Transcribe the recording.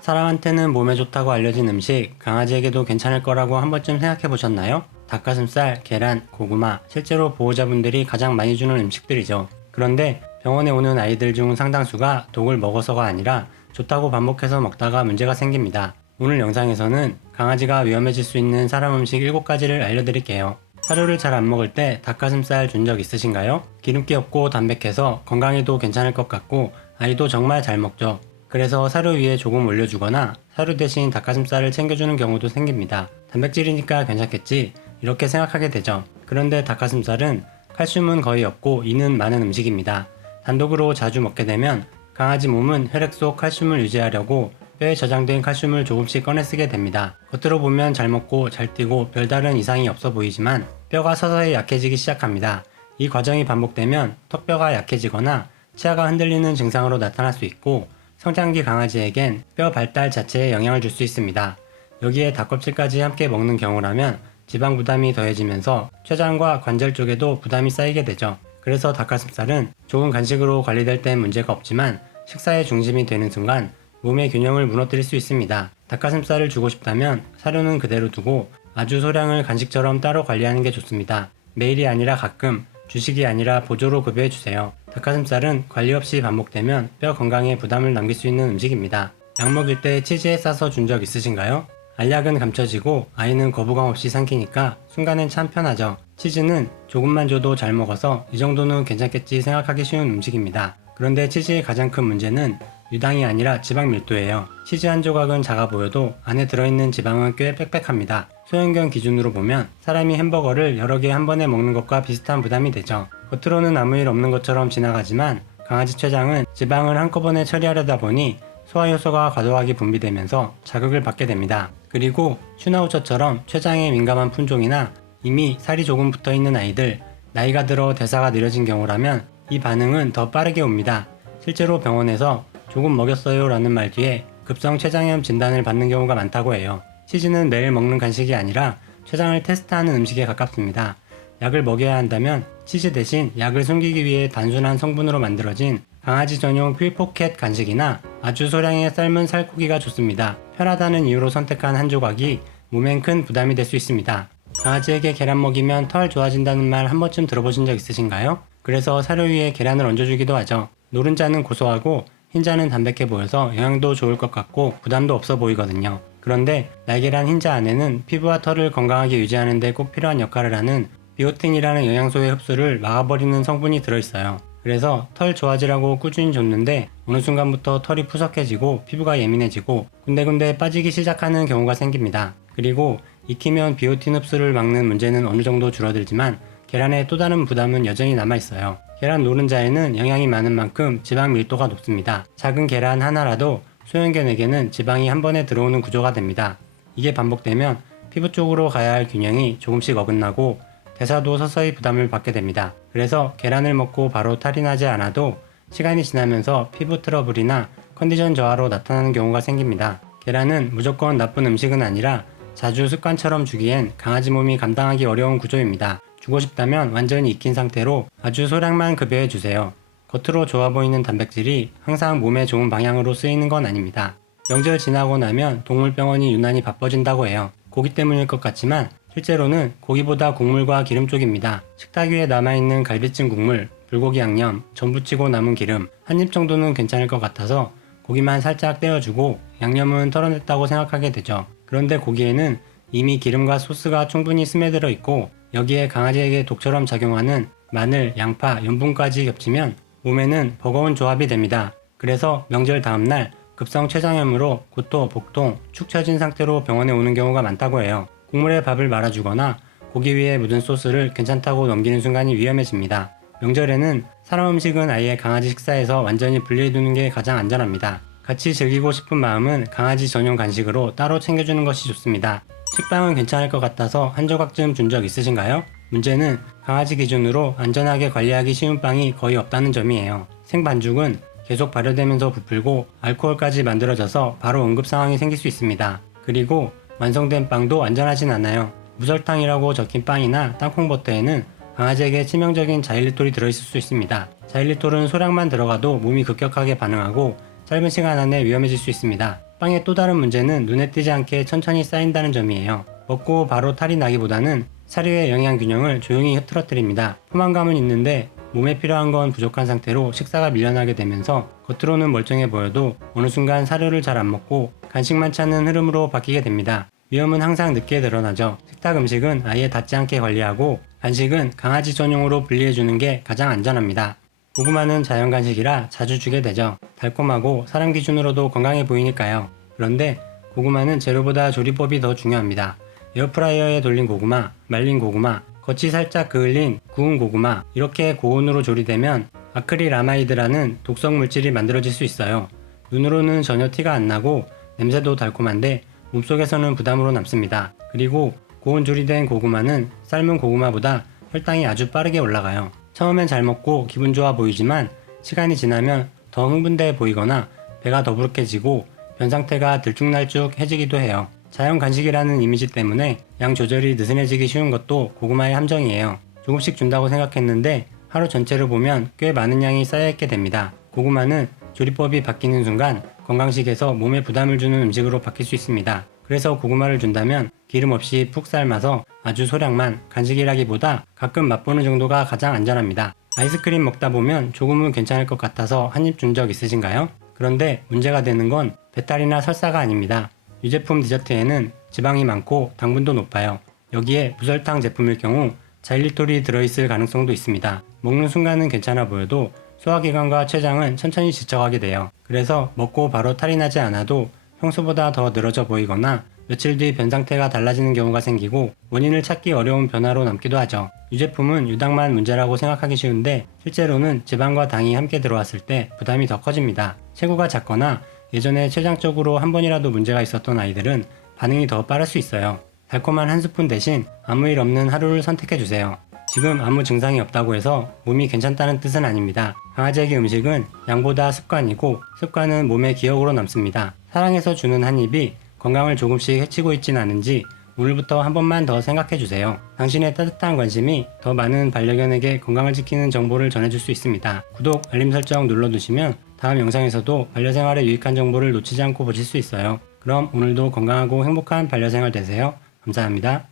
사람한테는 몸에 좋다고 알려진 음식, 강아지에게도 괜찮을 거라고 한 번쯤 생각해 보셨나요? 닭가슴살, 계란, 고구마, 실제로 보호자분들이 가장 많이 주는 음식들이죠. 그런데 병원에 오는 아이들 중 상당수가 독을 먹어서가 아니라 좋다고 반복해서 먹다가 문제가 생깁니다. 오늘 영상에서는 강아지가 위험해질 수 있는 사람 음식 7가지를 알려드릴게요. 사료를 잘 안 먹을 때 닭가슴살 준 적 있으신가요? 기름기 없고 담백해서 건강에도 괜찮을 것 같고 아이도 정말 잘 먹죠. 그래서 사료 위에 조금 올려주거나 사료 대신 닭가슴살을 챙겨주는 경우도 생깁니다. 단백질이니까 괜찮겠지 이렇게 생각하게 되죠. 그런데 닭가슴살은 칼슘은 거의 없고 이는 많은 음식입니다. 단독으로 자주 먹게 되면 강아지 몸은 혈액 속 칼슘을 유지하려고 뼈에 저장된 칼슘을 조금씩 꺼내 쓰게 됩니다. 겉으로 보면 잘 먹고 잘 뛰고 별다른 이상이 없어 보이지만 뼈가 서서히 약해지기 시작합니다. 이 과정이 반복되면 턱뼈가 약해지거나 치아가 흔들리는 증상으로 나타날 수 있고 성장기 강아지에겐 뼈 발달 자체에 영향을 줄 수 있습니다. 여기에 닭껍질까지 함께 먹는 경우라면 지방 부담이 더해지면서 췌장과 관절 쪽에도 부담이 쌓이게 되죠. 그래서 닭가슴살은 좋은 간식으로 관리될 땐 문제가 없지만 식사의 중심이 되는 순간 몸의 균형을 무너뜨릴 수 있습니다. 닭가슴살을 주고 싶다면 사료는 그대로 두고 아주 소량을 간식처럼 따로 관리하는 게 좋습니다. 매일이 아니라 가끔, 주식이 아니라 보조로 급여해 주세요. 닭가슴살은 관리 없이 반복되면 뼈 건강에 부담을 남길 수 있는 음식입니다. 약 먹일 때 치즈에 싸서 준 적 있으신가요? 알약은 감춰지고 아이는 거부감 없이 삼키니까 순간엔 참 편하죠. 치즈는 조금만 줘도 잘 먹어서 이 정도는 괜찮겠지 생각하기 쉬운 음식입니다. 그런데 치즈의 가장 큰 문제는 유당이 아니라 지방 밀도예요. 치즈 한 조각은 작아 보여도 안에 들어있는 지방은 꽤 빽빽합니다. 소형견 기준으로 보면 사람이 햄버거를 여러 개 한 번에 먹는 것과 비슷한 부담이 되죠. 겉으로는 아무 일 없는 것처럼 지나가지만 강아지 췌장은 지방을 한꺼번에 처리하려다 보니 소화효소가 과도하게 분비되면서 자극을 받게 됩니다. 그리고 슈나우처처럼 췌장에 민감한 품종이나 이미 살이 조금 붙어있는 아이들, 나이가 들어 대사가 느려진 경우라면 이 반응은 더 빠르게 옵니다. 실제로 병원에서 조금 먹였어요 라는 말 뒤에 급성 췌장염 진단을 받는 경우가 많다고 해요. 치즈는 매일 먹는 간식이 아니라 췌장을 테스트하는 음식에 가깝습니다. 약을 먹여야 한다면 치즈 대신 약을 숨기기 위해 단순한 성분으로 만들어진 강아지 전용 필포켓 간식이나 아주 소량의 삶은 살코기가 좋습니다. 편하다는 이유로 선택한 한 조각이 몸엔 큰 부담이 될 수 있습니다. 강아지에게 계란 먹이면 털 좋아진다는 말 한 번쯤 들어보신 적 있으신가요? 그래서 사료 위에 계란을 얹어주기도 하죠. 노른자는 고소하고 흰자는 담백해 보여서 영양도 좋을 것 같고 부담도 없어 보이거든요. 그런데 날계란 흰자 안에는 피부와 털을 건강하게 유지하는 데 꼭 필요한 역할을 하는 비오틴이라는 영양소의 흡수를 막아버리는 성분이 들어있어요. 그래서 털 좋아지라고 꾸준히 줬는데 어느 순간부터 털이 푸석해지고 피부가 예민해지고 군데군데 빠지기 시작하는 경우가 생깁니다. 그리고 익히면 비오틴 흡수를 막는 문제는 어느 정도 줄어들지만 계란의 또 다른 부담은 여전히 남아있어요. 계란 노른자에는 영양이 많은 만큼 지방 밀도가 높습니다. 작은 계란 하나라도 소형견에게는 지방이 한 번에 들어오는 구조가 됩니다. 이게 반복되면 피부 쪽으로 가야 할 균형이 조금씩 어긋나고 대사도 서서히 부담을 받게 됩니다. 그래서 계란을 먹고 바로 탈이 나지 않아도 시간이 지나면서 피부 트러블이나 컨디션 저하로 나타나는 경우가 생깁니다. 계란은 무조건 나쁜 음식은 아니라 자주 습관처럼 주기엔 강아지 몸이 감당하기 어려운 구조입니다. 주고 싶다면 완전히 익힌 상태로 아주 소량만 급여해 주세요. 겉으로 좋아 보이는 단백질이 항상 몸에 좋은 방향으로 쓰이는 건 아닙니다. 명절 지나고 나면 동물병원이 유난히 바빠진다고 해요. 고기 때문일 것 같지만 실제로는 고기보다 곡물과 기름 쪽입니다. 식탁 위에 남아있는 갈비찜 국물, 불고기 양념, 전 부치고 남은 기름 한 입 정도는 괜찮을 것 같아서 고기만 살짝 떼어주고 양념은 털어냈다고 생각하게 되죠. 그런데 고기에는 이미 기름과 소스가 충분히 스며들어 있고 여기에 강아지에게 독처럼 작용하는 마늘, 양파, 염분까지 겹치면 몸에는 버거운 조합이 됩니다. 그래서 명절 다음날 급성 췌장염으로 구토, 복통, 축 처진 상태로 병원에 오는 경우가 많다고 해요. 국물에 밥을 말아주거나 고기 위에 묻은 소스를 괜찮다고 넘기는 순간이 위험해집니다. 명절에는 사람 음식은 아예 강아지 식사에서 완전히 분리해두는 게 가장 안전합니다. 같이 즐기고 싶은 마음은 강아지 전용 간식으로 따로 챙겨주는 것이 좋습니다. 식빵은 괜찮을 것 같아서 한 조각쯤 준 적 있으신가요? 문제는 강아지 기준으로 안전하게 관리하기 쉬운 빵이 거의 없다는 점이에요. 생반죽은 계속 발효되면서 부풀고 알코올까지 만들어져서 바로 응급 상황이 생길 수 있습니다. 그리고 완성된 빵도 안전하진 않아요. 무설탕이라고 적힌 빵이나 땅콩버터에는 강아지에게 치명적인 자일리톨이 들어있을 수 있습니다. 자일리톨은 소량만 들어가도 몸이 급격하게 반응하고 짧은 시간 안에 위험해질 수 있습니다. 빵의 또 다른 문제는 눈에 띄지 않게 천천히 쌓인다는 점이에요. 먹고 바로 탈이 나기보다는 사료의 영양 균형을 조용히 흐트러뜨립니다. 포만감은 있는데 몸에 필요한 건 부족한 상태로 식사가 밀려나게 되면서 겉으로는 멀쩡해 보여도 어느 순간 사료를 잘 안 먹고 간식만 찾는 흐름으로 바뀌게 됩니다. 위험은 항상 늦게 드러나죠. 식탁 음식은 아예 닿지 않게 관리하고 간식은 강아지 전용으로 분리해주는 게 가장 안전합니다. 고구마는 자연 간식이라 자주 주게 되죠. 달콤하고 사람 기준으로도 건강해 보이니까요. 그런데 고구마는 재료보다 조리법이 더 중요합니다. 에어프라이어에 돌린 고구마, 말린 고구마, 겉이 살짝 그을린 구운 고구마, 이렇게 고온으로 조리되면 아크릴아마이드라는 독성 물질이 만들어질 수 있어요. 눈으로는 전혀 티가 안 나고 냄새도 달콤한데 몸속에서는 부담으로 남습니다. 그리고 고온 조리된 고구마는 삶은 고구마보다 혈당이 아주 빠르게 올라가요. 처음엔 잘 먹고 기분 좋아 보이지만 시간이 지나면 더 흥분돼 보이거나 배가 더부룩해지고 변 상태가 들쭉날쭉해지기도 해요. 자연 간식이라는 이미지 때문에 양 조절이 느슨해지기 쉬운 것도 고구마의 함정이에요. 조금씩 준다고 생각했는데 하루 전체를 보면 꽤 많은 양이 쌓여있게 됩니다. 고구마는 조리법이 바뀌는 순간 건강식에서 몸에 부담을 주는 음식으로 바뀔 수 있습니다. 그래서 고구마를 준다면 기름 없이 푹 삶아서 아주 소량만, 간식이라기보다 가끔 맛보는 정도가 가장 안전합니다. 아이스크림 먹다 보면 조금은 괜찮을 것 같아서 한 입 준 적 있으신가요? 그런데 문제가 되는 건 배탈이나 설사가 아닙니다. 유제품 디저트에는 지방이 많고 당분도 높아요. 여기에 무설탕 제품일 경우 자일리톨이 들어있을 가능성도 있습니다. 먹는 순간은 괜찮아 보여도 소화기관과 췌장은 천천히 지쳐가게 돼요. 그래서 먹고 바로 탈이 나지 않아도 평소보다 더 늘어져 보이거나 며칠 뒤 변 상태가 달라지는 경우가 생기고 원인을 찾기 어려운 변화로 남기도 하죠. 유제품은 유당만 문제라고 생각하기 쉬운데 실제로는 지방과 당이 함께 들어왔을 때 부담이 더 커집니다. 체구가 작거나 예전에 췌장적으로 한 번이라도 문제가 있었던 아이들은 반응이 더 빠를 수 있어요. 달콤한 한 스푼 대신 아무 일 없는 하루를 선택해주세요. 지금 아무 증상이 없다고 해서 몸이 괜찮다는 뜻은 아닙니다. 강아지에게 음식은 양보다 습관이고 습관은 몸의 기억으로 남습니다. 사랑해서 주는 한 입이 건강을 조금씩 해치고 있진 않은지 오늘부터 한 번만 더 생각해주세요. 당신의 따뜻한 관심이 더 많은 반려견에게 건강을 지키는 정보를 전해줄 수 있습니다. 구독, 알림 설정 눌러두시면 다음 영상에서도 반려생활에 유익한 정보를 놓치지 않고 보실 수 있어요. 그럼 오늘도 건강하고 행복한 반려생활 되세요. 감사합니다.